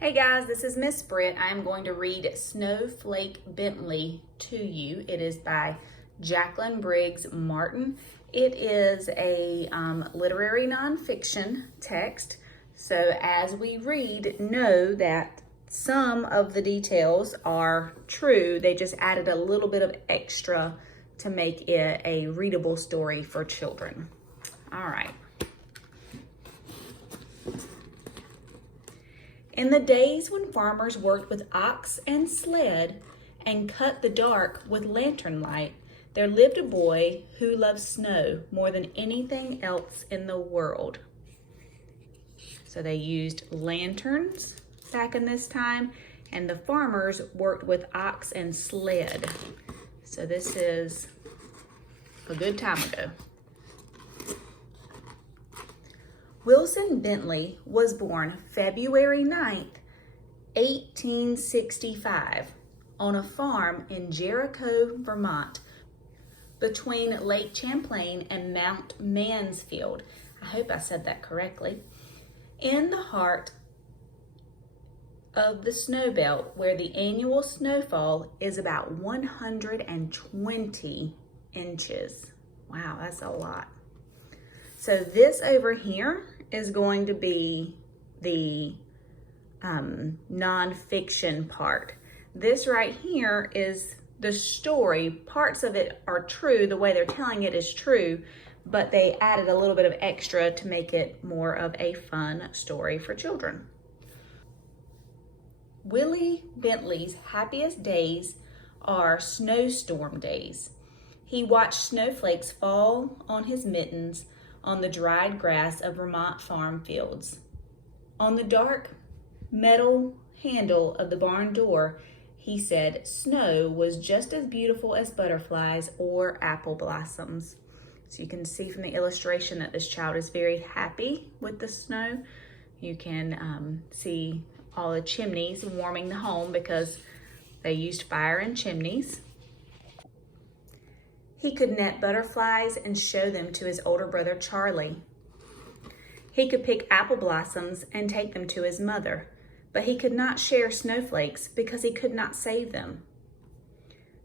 Hey guys, this is Miss Britt. I'm going to read Snowflake Bentley to you. It is by Jacqueline Briggs Martin. It is a literary nonfiction text. So as we read, know that some of the details are true. They just added a little bit of extra to make it a readable story for children. All right. In the days when farmers worked with ox and sled and cut the dark with lantern light, there lived a boy who loved snow more than anything else in the world. So they used lanterns back in this time, and the farmers worked with ox and sled. So this is a good time ago. Wilson Bentley was born February 9th, 1865, on a farm in Jericho, Vermont, between Lake Champlain and Mount Mansfield. I hope I said that correctly. In the heart of the snow belt, where the annual snowfall is about 120 inches. Wow, that's a lot. So this over here is going to be the nonfiction part. This right here is the story. Parts of it are true. The way they're telling it is true, but they added a little bit of extra to make it more of a fun story for children. Willie Bentley's happiest days are snowstorm days. He watched snowflakes fall on his mittens on the dried grass of Vermont farm fields. On the dark metal handle of the barn door, he said snow was just as beautiful as butterflies or apple blossoms. So you can see from the illustration that this child is very happy with the snow. You can see all the chimneys warming the home because they used fire and chimneys. He could net butterflies and show them to his older brother, Charlie. He could pick apple blossoms and take them to his mother, but he could not share snowflakes because he could not save them.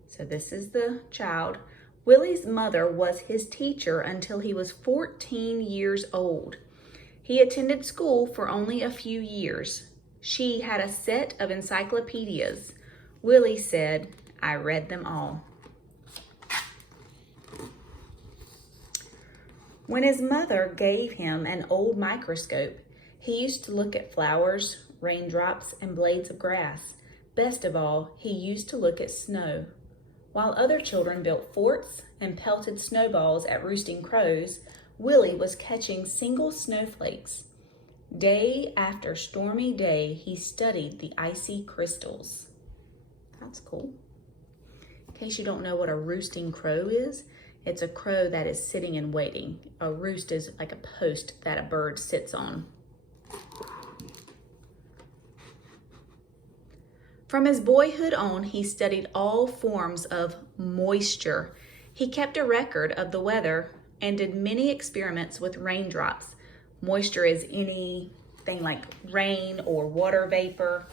So this is the child. Willie's mother was his teacher until he was 14 years old. He attended school for only a few years. She had a set of encyclopedias. Willie said, "I read them all." When his mother gave him an old microscope, he used to look at flowers, raindrops, and blades of grass. Best of all, he used to look at snow. While other children built forts and pelted snowballs at roosting crows, Willie was catching single snowflakes. Day after stormy day, he studied the icy crystals. That's cool. In case you don't know what a roosting crow is, it's a crow that is sitting and waiting. A roost is like a post that a bird sits on. From his boyhood on, he studied all forms of moisture. He kept a record of the weather and did many experiments with raindrops. Moisture is anything like rain or water vapor.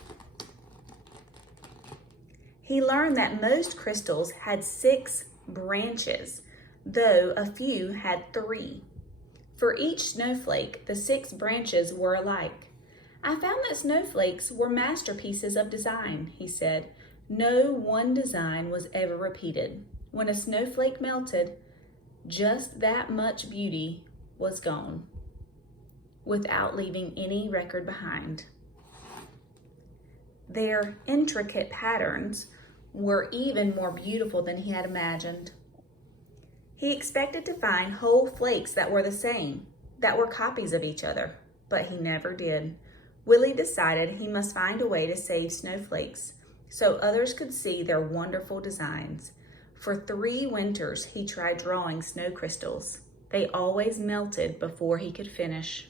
He learned that most crystals had 6 branches, though a few had 3. For each snowflake, the 6 branches were alike. "I found that snowflakes were masterpieces of design," he said. "No one design was ever repeated. When a snowflake melted, just that much beauty was gone, without leaving any record behind." Their intricate patterns were even more beautiful than he had imagined. He expected to find whole flakes that were the same, that were copies of each other, but he never did. Willie decided he must find a way to save snowflakes so others could see their wonderful designs. For 3 winters, he tried drawing snow crystals. They always melted before he could finish.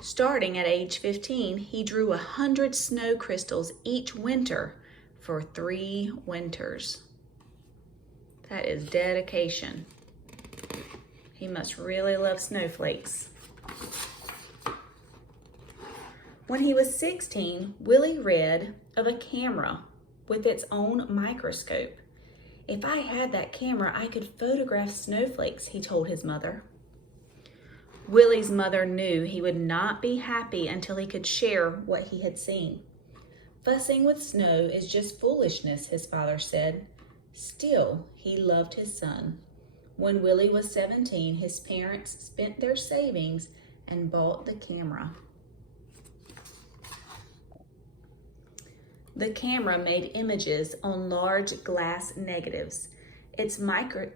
Starting at age 15, he drew 100 snow crystals each winter for 3 winters. That is dedication. He must really love snowflakes. When he was 16, Willie read of a camera with its own microscope. "If I had that camera, I could photograph snowflakes," he told his mother. Willie's mother knew he would not be happy until he could share what he had seen. "Fussing with snow is just foolishness," his father said. Still, he loved his son. When Willie was 17, his parents spent their savings and bought the camera. The camera made images on large glass negatives. Its microscope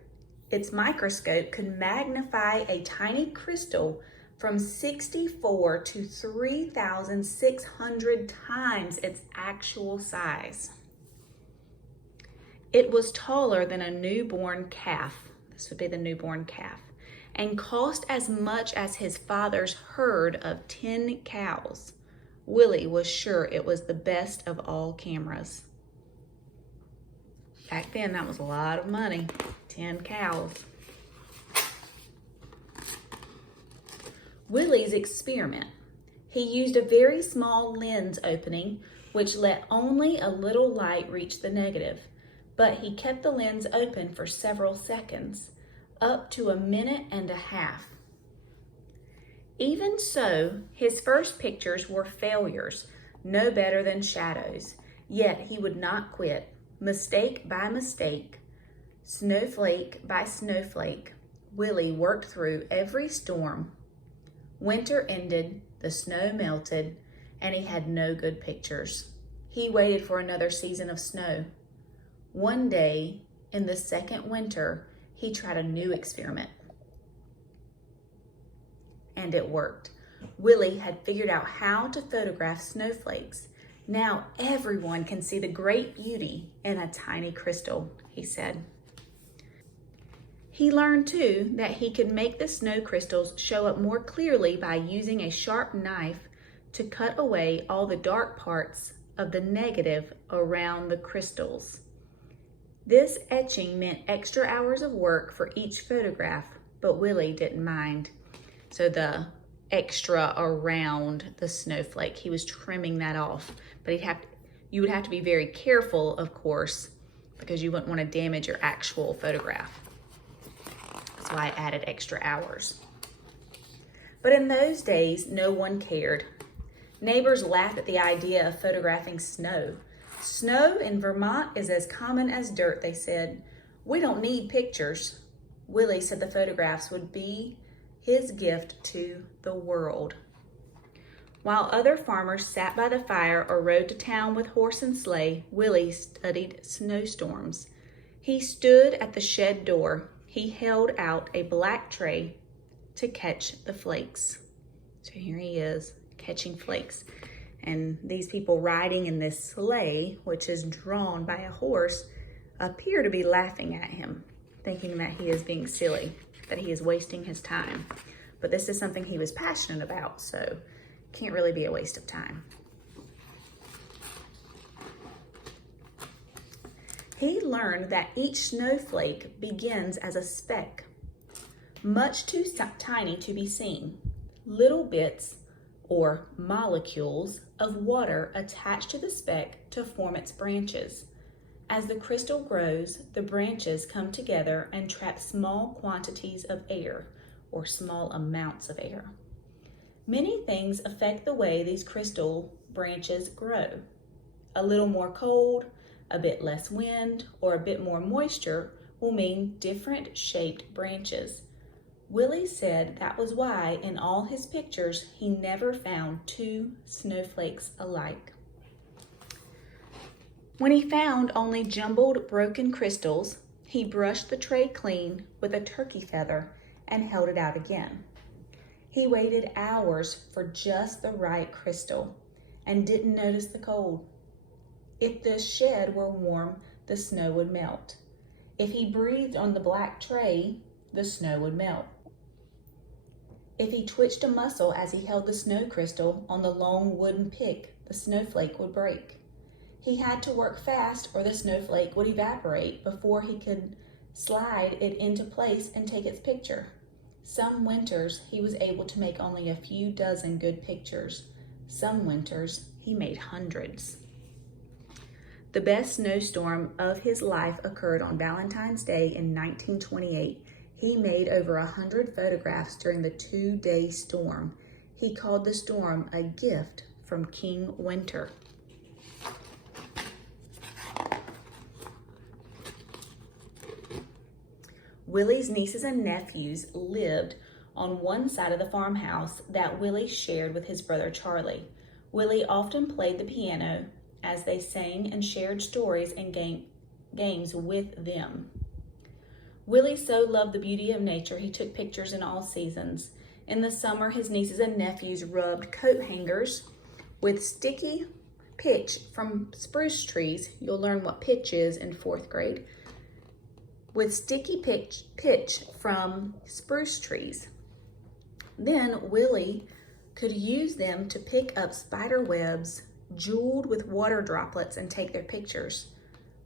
could magnify a tiny crystal from 64 to 3,600 times its actual size. It was taller than a newborn calf. This would be the newborn calf, and cost as much as his father's herd of 10 cows. Willie was sure it was the best of all cameras. Back then, that was a lot of money, 10 cows. Willie's experiment. He used a very small lens opening, which let only a little light reach the negative, but he kept the lens open for several seconds, up to a minute and a half. Even so, his first pictures were failures, no better than shadows, yet he would not quit. Mistake by mistake, snowflake by snowflake, Willie worked through every storm. Winter ended, the snow melted, and he had no good pictures. He waited for another season of snow. One day, in the second winter, he tried a new experiment. And it worked. Willie had figured out how to photograph snowflakes. "Now everyone can see the great beauty in a tiny crystal," he said. He learned too that he could make the snow crystals show up more clearly by using a sharp knife to cut away all the dark parts of the negative around the crystals. This etching meant extra hours of work for each photograph, but Willie didn't mind. So the extra around the snowflake, he was trimming that off. But you would have to be very careful, of course, because you wouldn't want to damage your actual photograph. That's why I added extra hours. But in those days, no one cared. Neighbors laughed at the idea of photographing snow. "Snow in Vermont is as common as dirt," they said. "We don't need pictures." Willie said the photographs would be his gift to the world. While other farmers sat by the fire or rode to town with horse and sleigh, Willie studied snowstorms. He stood at the shed door. He held out a black tray to catch the flakes. So here he is, catching flakes. And these people riding in this sleigh, which is drawn by a horse, appear to be laughing at him, thinking that he is being silly, that he is wasting his time. But this is something he was passionate about, so can't really be a waste of time. He learned that each snowflake begins as a speck, much too tiny to be seen. Little bits, or molecules, of water attach to the speck to form its branches. As the crystal grows, the branches come together and trap small quantities of air, or small amounts of air. Many things affect the way these crystal branches grow. A little more cold, a bit less wind, or a bit more moisture will mean different shaped branches. Willie said that was why in all his pictures he never found two snowflakes alike. When he found only jumbled, broken crystals, he brushed the tray clean with a turkey feather and held it out again. He waited hours for just the right crystal and didn't notice the cold. If the shed were warm, the snow would melt. If he breathed on the black tray, the snow would melt. If he twitched a muscle as he held the snow crystal on the long wooden pick, the snowflake would break. He had to work fast or the snowflake would evaporate before he could slide it into place and take its picture. Some winters he was able to make only a few dozen good pictures, Some winters, he made hundreds. The best snowstorm of his life occurred on Valentine's Day in 1928. He made over 100 photographs during the 2-day storm. He called the storm a gift from King Winter. Willie's nieces and nephews lived on one side of the farmhouse that Willie shared with his brother Charlie. Willie often played the piano as they sang and shared stories and games with them. Willie so loved the beauty of nature, he took pictures in all seasons. In the summer, his nieces and nephews rubbed coat hangers with sticky pitch from spruce trees. You'll learn what pitch is in 4th grade. With sticky pitch from spruce trees. Then Willie could use them to pick up spider webs jeweled with water droplets and take their pictures.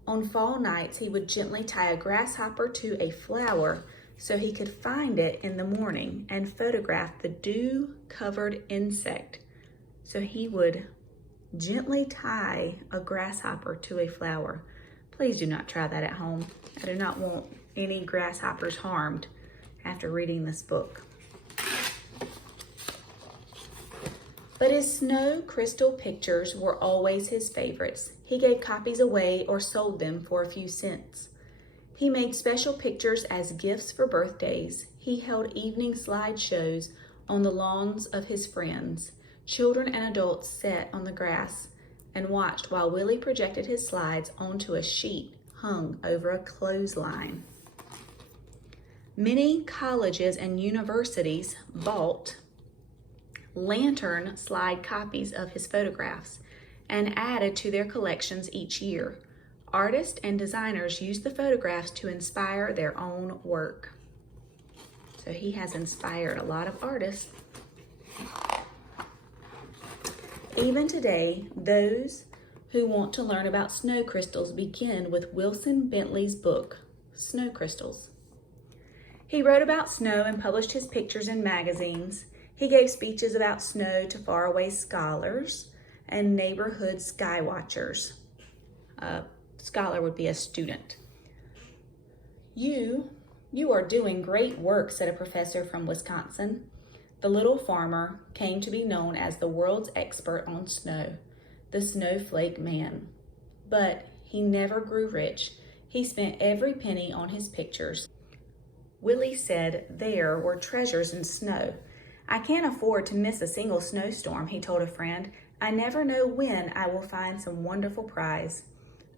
On fall nights, he would gently tie a grasshopper to a flower so he could find it in the morning and photograph the dew-covered insect. So he would gently tie a grasshopper to a flower. Please do not try that at home. I do not want any grasshoppers harmed after reading this book. But his snow crystal pictures were always his favorites. He gave copies away or sold them for a few cents. He made special pictures as gifts for birthdays. He held evening slideshows on the lawns of his friends. Children and adults sat on the grass and watched while Willie projected his slides onto a sheet hung over a clothesline. Many colleges and universities bought lantern slide copies of his photographs and added to their collections each year. Artists and designers used the photographs to inspire their own work. So he has inspired a lot of artists. Even today, those who want to learn about snow crystals begin with Wilson Bentley's book, Snow Crystals. He wrote about snow and published his pictures in magazines. He gave speeches about snow to faraway scholars and neighborhood sky watchers. A scholar would be a student. You are doing great work, said a professor from Wisconsin. The little farmer came to be known as the world's expert on snow, the Snowflake Man. But he never grew rich. He spent every penny on his pictures. Willie said there were treasures in snow. I can't afford to miss a single snowstorm, he told a friend. I never know when I will find some wonderful prize.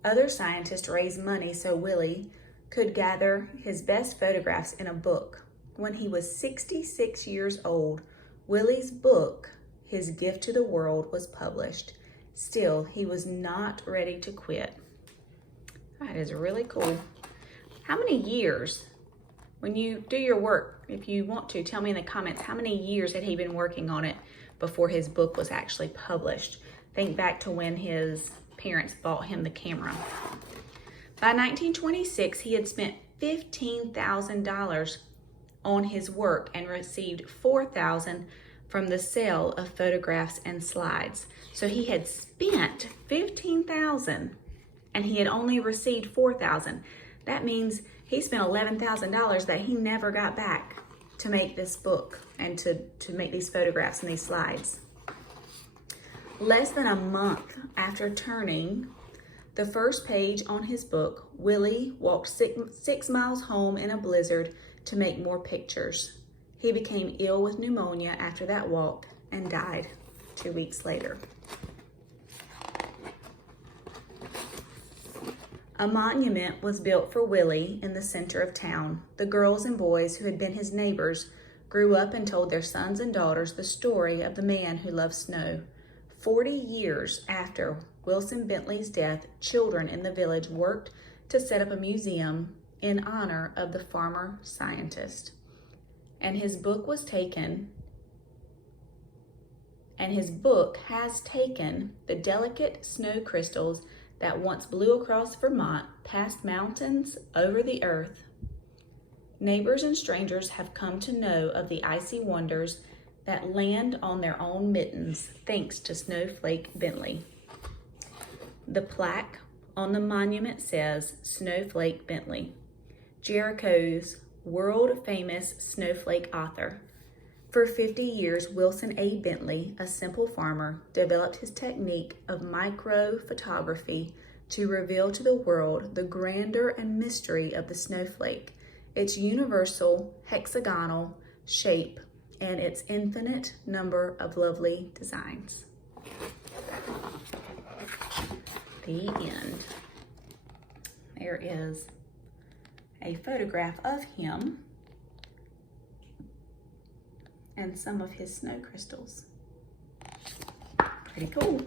Other scientists raised money so Willie could gather his best photographs in a book. When he was 66 years old, Willie's book, His Gift to the World, was published. Still, he was not ready to quit. That is really cool. How many years, when you do your work, if you want to, tell me in the comments, how many years had he been working on it before his book was actually published? Think back to when his parents bought him the camera. By 1926, he had spent $15,000 on his work and received $4,000 from the sale of photographs and slides. So he had spent $15,000 and he had only received $4,000. That means he spent $11,000 that he never got back to make this book and to make these photographs and these slides. Less than a month after turning the first page on his book, Willie walked 6 miles home in a blizzard to make more pictures. He became ill with pneumonia after that walk and died 2 weeks later. A monument was built for Willie in the center of town. The girls and boys who had been his neighbors grew up and told their sons and daughters the story of the man who loved snow. 40 years after Wilson Bentley's death, children in the village worked to set up a museum in honor of the farmer scientist. And his book has taken the delicate snow crystals that once blew across Vermont, past mountains, over the earth. Neighbors and strangers have come to know of the icy wonders that land on their own mittens thanks to Snowflake Bentley. The plaque on the monument says Snowflake Bentley, Jericho's world-famous snowflake author. For 50 years, Wilson A. Bentley, a simple farmer, developed his technique of micro-photography to reveal to the world the grandeur and mystery of the snowflake, its universal hexagonal shape, and its infinite number of lovely designs. The end. There is a photograph of him and some of his snow crystals. Pretty cool.